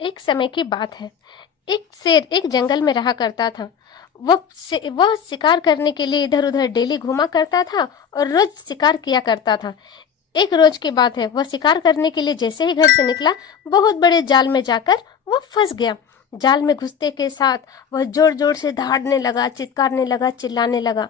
एक समय की बात है। एक शेर एक जंगल में रहा करता था। वह शिकार करने के लिए इधर उधर डेली घूमा करता था और रोज शिकार किया करता था। एक रोज की बात है, वह शिकार करने के लिए जैसे ही घर से निकला, बहुत बड़े जाल में जाकर वह फंस गया। जाल में घुसते के साथ वह जोर जोर से दहाड़ने लगा, चित्कारने लगा, चिल्लाने लगा।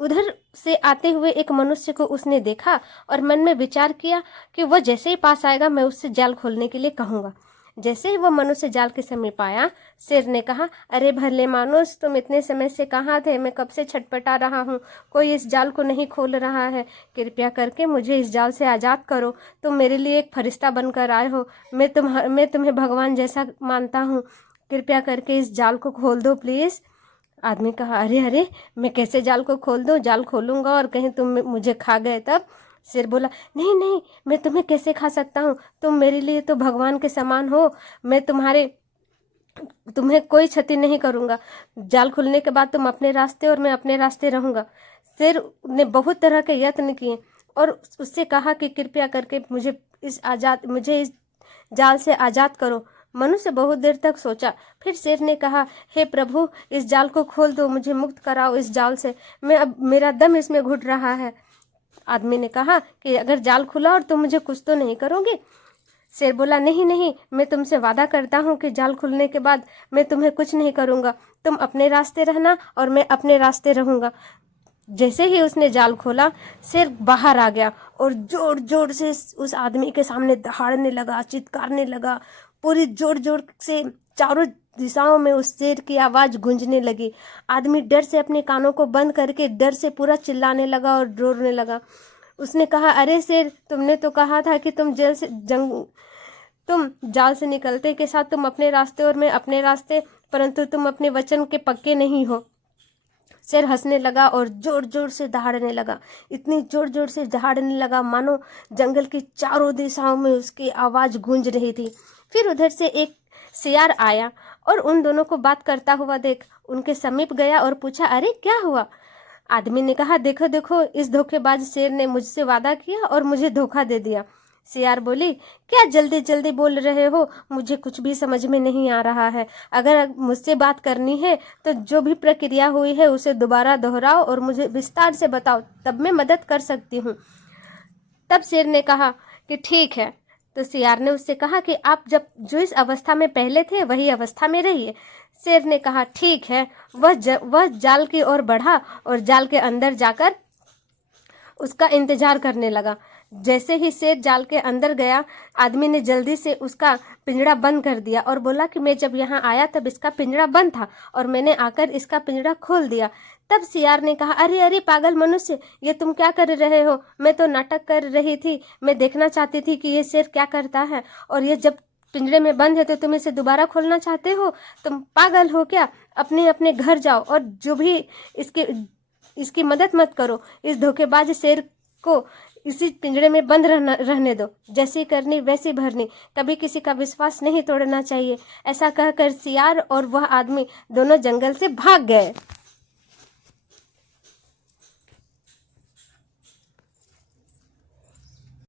उधर से आते हुए एक मनुष्य को उसने देखा और मन में विचार किया कि वह जैसे ही पास आएगा मैं उससे जाल खोलने के लिए कहूँगा। जैसे ही वह मनुष्य जाल के समीप आया, शेर ने कहा, अरे भले मानुस, तुम इतने समय से कहाँ थे? मैं कब से छटपटा रहा हूँ, कोई इस जाल को नहीं खोल रहा है। कृपया करके मुझे इस जाल से आज़ाद करो। तुम मेरे लिए एक फरिश्ता बनकर आए हो। मैं तुम्हें भगवान जैसा मानता हूँ। कृपया करके इस जाल को खोल दो प्लीज़। आदमी कहा, अरे अरे, मैं कैसे जाल को खोल दूँ? जाल खोलूंगा और कहीं तुम मुझे खा गए तब? शेर बोला, नहीं नहीं, मैं तुम्हें कैसे खा सकता हूँ? तुम मेरे लिए तो भगवान के समान हो। मैं तुम्हें कोई क्षति नहीं करूँगा। जाल खुलने के बाद तुम अपने रास्ते और मैं अपने रास्ते रहूँगा। शेर ने बहुत तरह के यत्न किए और उससे कहा कि कृपया करके मुझे इस जाल से आज़ाद करो। मनुष्य बहुत देर तक सोचा, फिर शेर ने कहा, हे प्रभु, इस जाल को खोल दो, मुझे मुक्त कराओ इस जाल से। अब मेरा दम इसमें घुट रहा है। आदमी ने कहा कि अगर जाल खुला और तुम मुझे कुछ तो नहीं करोगे? शेर बोला, नहीं नहीं, मैं तुमसे वादा करता हूँ कि जाल खुलने के बाद मैं तुम्हें कुछ नहीं करूँगा। तुम अपने रास्ते रहना और मैं अपने रास्ते रहूँगा। जैसे ही उसने जाल खोला, शेर बाहर आ गया और जोर जोर से उस आदमी के सामने दहाड़ने लगा, चित्कारने लगा। पूरी जोर जोर से चारों दिशाओं में उस शेर की आवाज़ गूंजने लगी। आदमी डर से अपने कानों को बंद करके डर से पूरा चिल्लाने लगा और रोने लगा। उसने कहा, अरे शेर, तुमने तो कहा था कि तुम जाल से निकलते के साथ तुम अपने रास्ते और मैं अपने रास्ते, परंतु तुम अपने वचन के पक्के नहीं हो। शेर हंसने लगा और जोर जोर से दहाड़ने लगा। इतनी जोर जोर से दहाड़ने लगा मानो जंगल की चारों दिशाओं में उसकी आवाज़ गूंज रही थी। फिर उधर से एक सियार आया और उन दोनों को बात करता हुआ देख उनके समीप गया और पूछा, अरे क्या हुआ? आदमी ने कहा, देखो देखो, इस धोखेबाज शेर ने मुझसे वादा किया और मुझे धोखा दे दिया। सियार बोली, क्या जल्दी जल्दी बोल रहे हो? मुझे कुछ भी समझ में नहीं आ रहा है। अगर मुझसे बात करनी है तो जो भी प्रक्रिया हुई है उसे दोबारा दोहराओ और मुझे विस्तार से बताओ, तब मैं मदद कर सकती हूँ। तब शेर ने कहा कि ठीक है। तो सियार ने उससे कहा कि आप जो इस अवस्था में पहले थे वही अवस्था में रहिए। शेर ने कहा, ठीक है। वह जाल की ओर बढ़ा और जाल के अंदर जाकर उसका इंतजार करने लगा। जैसे ही शेर जाल के अंदर गया, आदमी ने जल्दी से उसका पिंजड़ा बंद कर दिया और बोला कि मैं जब यहाँ आया तब इसका पिंजड़ा बंद था और मैंने आकर इसका पिंजड़ा खोल दिया। तब सियार ने कहा, अरे अरे पागल मनुष्य, ये तुम क्या कर रहे हो? मैं तो नाटक कर रही थी। मैं देखना चाहती थी कि ये शेर क्या करता है, और ये जब पिंजरे में बंद है तो तुम इसे दोबारा खोलना चाहते हो? तुम पागल हो क्या? अपने अपने घर जाओ और जो भी इसकी मदद मत करो। इस धोखेबाज शेर को इसी पिंजरे में बंद रहने दो। जैसी करनी वैसी भरनी। कभी किसी का विश्वास नहीं तोड़ना चाहिए। ऐसा कहकर सियार और वह आदमी दोनों जंगल से भाग गए।